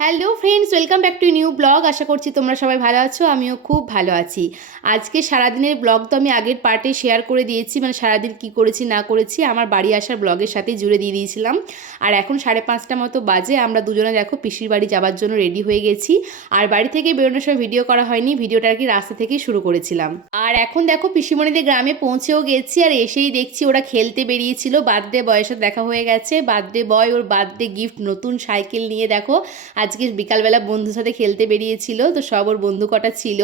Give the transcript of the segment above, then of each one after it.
Hello friends, welcome back to new blog. আশা করছি তোমরা সবাই ভালো আছো, আমিও খুব ভালো আছি। আজকে সারাদিনের ব্লগ তো আমি আগের পার্টে শেয়ার করে দিয়েছি, মানে সারাদিন কি করেছি না করেছি আমার বাড়ি আসার ব্লগের সাথেই জুড়ে দিয়ে দিয়েছিলাম। আর এখন 5:30 মতো বাজে, আমরা দুজনে দেখো পিসির বাড়ি যাওয়ার জন্য রেডি হয়ে গেছি। আর বাড়ি থেকে বেরোনোর সময় ভিডিও করা হয়নি, ভিডিওটা আর কি রাস্তা থেকেই শুরু করেছিলাম। আর এখন দেখো পিসিমণিদের গ্রামে পৌঁছেও গেছি, আর এসেই দেখছি ওরা খেলতে বেরিয়েছিল। বার্থডে বয়ের সাথে দেখা হয়ে গেছে। বার্থডে বয় ওর বার্থডে গিফট নতুন সাইকেল নিয়ে দেখো আজকে বিকালবেলা বন্ধুর সাথে খেলতে বেরিয়েছিল। তো সব ওর বন্ধু কটা ছিল,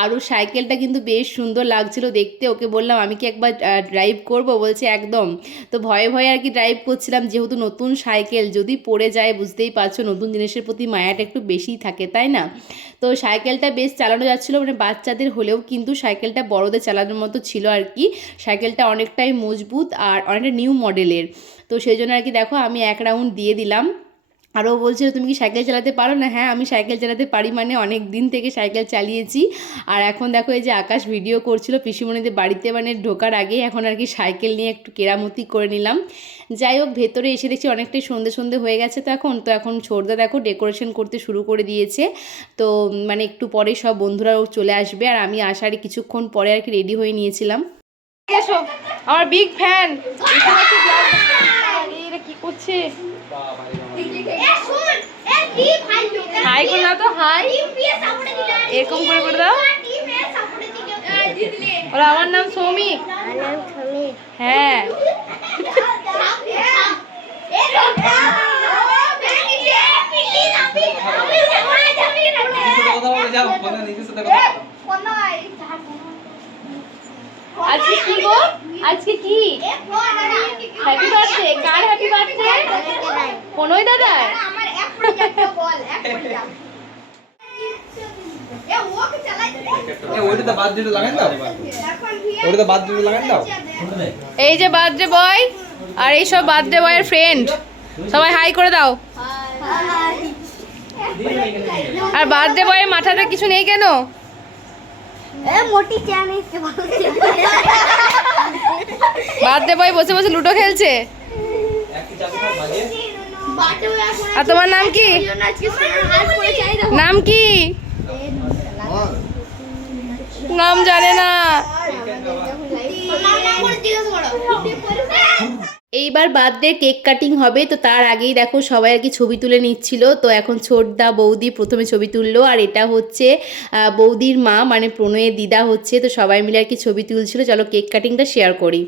আর ওর সাইকেলটা কিন্তু বেশ সুন্দর লাগছিল দেখতে। ওকে বললাম আমি কি একবার ড্রাইভ করব, বলছে একদম। তো ভয়ে ভয়ে আর কি ড্রাইভ করছিলাম, যেহেতু নতুন সাইকেল, যদি পড়ে যায় বুঝতেই পারছো নতুন জিনিসের প্রতি মায়াটা একটু বেশিই থাকে, তাই না? তো সাইকেলটা বেশ চালানো যাচ্ছিলো, মানে বাচ্চাদের হলেও কিন্তু সাইকেলটা বড়দের চালানোর মতো ছিল আর কি। সাইকেলটা অনেকটাই মজবুত আর অনেকটা নিউ মডেলের। তো সেই জন্য আর কি দেখো আমি এক রাউন্ড দিয়ে দিলাম। আর ও বলছিল তুমি কি সাইকেল চালাতে পারো না? হ্যাঁ, আমি সাইকেল চালাতে পারি, মানে অনেক দিন থেকে সাইকেল চালিয়েছি। আর এখন দেখো এই যে আকাশ ভিডিও করছিল পিসিমণিদের বাড়িতে, মানে ঢোকার আগে এখন আর কি সাইকেল নিয়ে একটু কেরামতি করে নিলাম। যাই হোক, ভেতরে এসে দেখছি অনেকটাই সন্ধে সন্ধে হয়ে গেছে। তো এখন ছোটদা দেখো ডেকোরেশন করতে শুরু করে দিয়েছে। তো মানে একটু পরে সব বন্ধুরাও চলে আসবে, আর আমি আসার কিছুক্ষণ পরে আর কি রেডি হয়ে নিয়েছিলাম। এসো, আমার বিগ ফ্যান। কি করছে? হাই করে দাও তো, হাই এরকম করে করে দাও। ওরা আমার নাম সৌমিক। হ্যাঁ, আজকে কি গো? আজকে কি হ্যাপি বার্থডে? কার হ্যাপি বার্থডে? কোনই দাদা? এই যে বার্থডে বয় আর এই সব বার্থডে বয়ের ফ্রেন্ড, সবাই হাই করে দাও। আর বার্থডে বয়ের মাথাতে কিছু নেই কেন? বার্থডে বয় বসে বসে লুডো খেলছে। আর তোমার নাম কি? নাম কি? নাম জানে না। এইবার বার্থডে কেক কাটিং হবে, তো তার আগেই দেখো সবাই আর কি ছবি তুলে নিচ্ছিল। তো এখন ছোটদা বৌদি প্রথমে ছবি তুললো, আর এটা হচ্ছে বৌদির মা, মানে প্রণয়ের দিদা হচ্ছে। তো সবাই মিলে আর কি ছবি তুলছিল। চলো কেক কাটিংটা শেয়ার করি।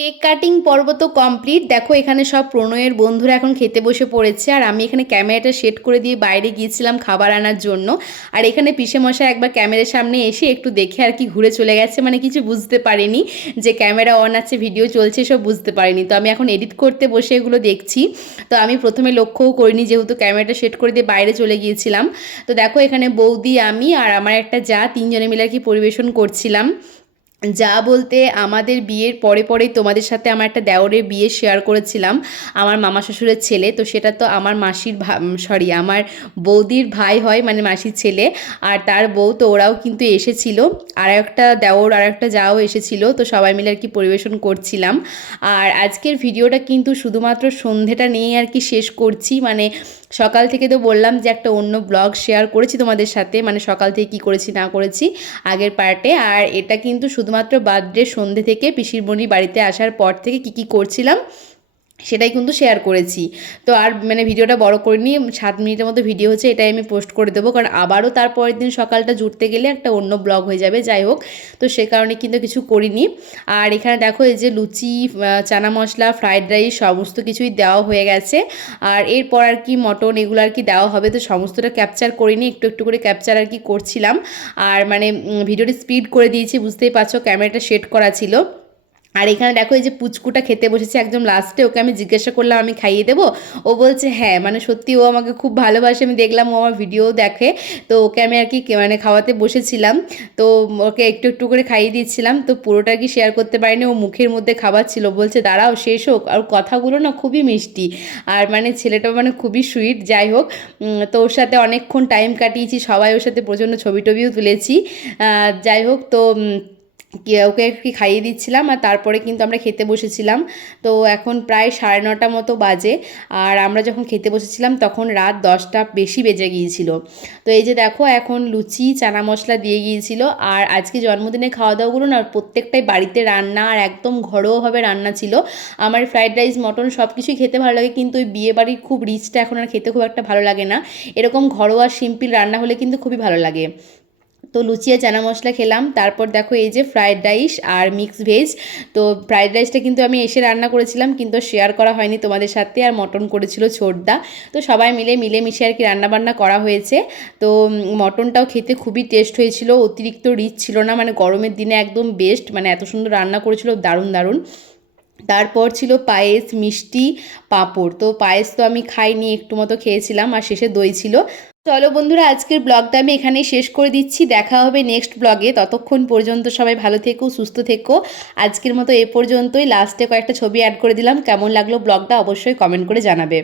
কেক কাটিং পর্ব তো কমপ্লিট। দেখো এখানে সব প্রণয়ের বন্ধুরা এখন খেতে বসে পড়েছে, আর আমি এখানে ক্যামেরাটা সেট করে দিয়ে বাইরে গিয়েছিলাম খাবার আনার জন্য। আর এখানে পিসেমশাই একবার ক্যামেরার সামনে এসে একটু দেখে আর কি ঘুরে চলে গেছে, মানে কিছু বুঝতে পারিনি যে ক্যামেরা অন আছে, ভিডিও চলছে, সব বুঝতে পারিনি। তো আমি এখন এডিট করতে বসে এগুলো দেখছি। তো আমি প্রথমে লক্ষ্যও করিনি, যেহেতু ক্যামেরাটা সেট করে দিয়ে বাইরে চলে গিয়েছিলাম। তো দেখো এখানে বৌদি, আমি আর আমার একটা যা, তিনজনে মিলে আর কি পরিবেশন করছিলাম। যা বলতে আমাদের বিয়ের পরে পরেই তোমাদের সাথে আমার একটা দেওরের বিয়ে শেয়ার করেছিলাম, আমার মামা শ্বশুরের ছেলে। তো সেটা তো আমার মাসির সরি আমার বৌদির ভাই হয়, মানে মাসির ছেলে, আর তার বউ। তো ওরাও কিন্তু এসেছিল, আর একটা দেওর আর একটা যাও এসেছিল। তো সবাই মিলে আর কি পরিবেশন করছিলাম। আর আজকের ভিডিওটা কিন্তু শুধুমাত্র সন্ধেটা নিয়ে আর কি শেষ করছি। মানে সকাল থেকে তো বললাম যে একটা অন্য ব্লগ শেয়ার করেছি তোমাদের সাথে, মানে সকাল থেকে কী করেছি না করেছি আগের পার্টে। আর এটা কিন্তু শুধুমাত্র বার্থডে সন্ধে থেকে পিসির বোনির বাড়িতে আসার পর থেকে কী করছিলাম সেটাই কিন্তু শেয়ার করেছি। তো আর মানে ভিডিওটা বড় করিনি, 7 মিনিটের মতো ভিডিও হচ্ছে, এটাই আমি পোস্ট করে দেবো, কারণ আবারও তারপরের দিন সকালটা জুড়তে গেলে একটা অন্য ব্লগ হয়ে যাবে। যাই হোক, তো সে কারণে কিন্তু কিছু করিনি। আর এখানে দেখো এই যে লুচি, চানা মশলা, ফ্রাইড রাইস সমস্ত কিছুই দেওয়া হয়ে গেছে। আর এরপর আর কি মটন এগুলো আর কি দেওয়া হবে। তো সমস্তটা ক্যাপচার করিনি, একটু একটু করে ক্যাপচার আর কি করছিলাম। আর মানে ভিডিওটি স্পিড করে দিয়েছি, বুঝতেই পারছো, ক্যামেরাটা সেট করা ছিল। আর এখানে দেখো এই যে পুচকুটা খেতে বসেছে একদম লাস্টে, ওকে আমি জিজ্ঞাসা করলাম আমি খাইয়ে দেবো? ও বলছে হ্যাঁ, মানে সত্যি ও আমাকে খুব ভালোবাসে, আমি দেখলাম ও আমার ভিডিও দেখে। তো ওকে আমি আর কি মানে খাওয়াতে বসেছিলাম, তো ওকে একটু একটু করে খাইয়ে দিচ্ছিলাম। তো পুরোটা কি শেয়ার করতে পারিনি, ও মুখের মধ্যে খাবার ছিল, বলছে দাঁড়াও শেষ হোক। আর কথাগুলো না খুবই মিষ্টি, আর মানে ছেলেটা মানে খুবই সুইট। যাই হোক, তো ওর সাথে অনেকক্ষণ টাইম কাটিয়েছি, সবাই ওর সাথে প্রচণ্ড ছবি টবিও তুলেছি। যাই হোক, তো ওকে একটু খাইয়ে দিচ্ছিলাম, আর তারপরে কিন্তু আমরা খেতে বসেছিলাম। তো এখন প্রায় 9:30 মতো বাজে, আর আমরা যখন খেতে বসেছিলাম তখন রাত 10টা বেশি বেজে গিয়েছিল। তো এই যে দেখো এখন লুচি চানা মশলা দিয়ে গিয়েছিল। আর আজকে জন্মদিনে খাওয়া দাওয়াগুলো না প্রত্যেকটাই বাড়িতে রান্না, আর একদম ঘরোয়াভাবে রান্না ছিল। আমার ফ্রাইড রাইস মটন সব কিছুই খেতে ভালো লাগে, কিন্তু ওই বিয়েবাড়ির খুব রিচটা এখন আর খেতে খুব একটা ভালো লাগে না। এরকম ঘরোয়া সিম্পল রান্না হলে কিন্তু খুবই ভালো লাগে। তো লুচি আর চানা মশলা খেলাম, তারপর দেখো এই যে ফ্রায়েড রাইস আর মিক্স ভেজ। তো ফ্রায়েড রাইসটা কিন্তু আমি এসে রান্না করেছিলাম, কিন্তু শেয়ার করা হয়নি তোমাদের সাথে। আর মটন করেছিল ছোটদা। তো সবাই মিলেমিশে আর কি রান্নাবান্না করা হয়েছে। তো মটনটাও খেতে খুবই টেস্ট হয়েছিল, অতিরিক্ত রিচ ছিল না, মানে গরমের দিনে একদম বেস্ট, মানে এত সুন্দর রান্না করেছিল, দারুণ দারুণ। তারপর ছিল পায়েস, মিষ্টি, পাঁপড়। তো পায়েস তো আমি খাইনি, একটু মতো খেয়েছিলাম, আর শেষে দই ছিল। চলো বন্ধুরা, আজকের ব্লগটা আমি এখানেই শেষ করে দিচ্ছি, দেখা হবে নেক্সট ব্লগে। ততক্ষণ পর্যন্ত সবাই ভালো থেকো, সুস্থ থেকো। আজকের মতো এ পর্যন্তই, লাস্টে কয়েকটা ছবি অ্যাড করে দিলাম। কেমন লাগলো ব্লগটা অবশ্যই কমেন্ট করে জানাবে।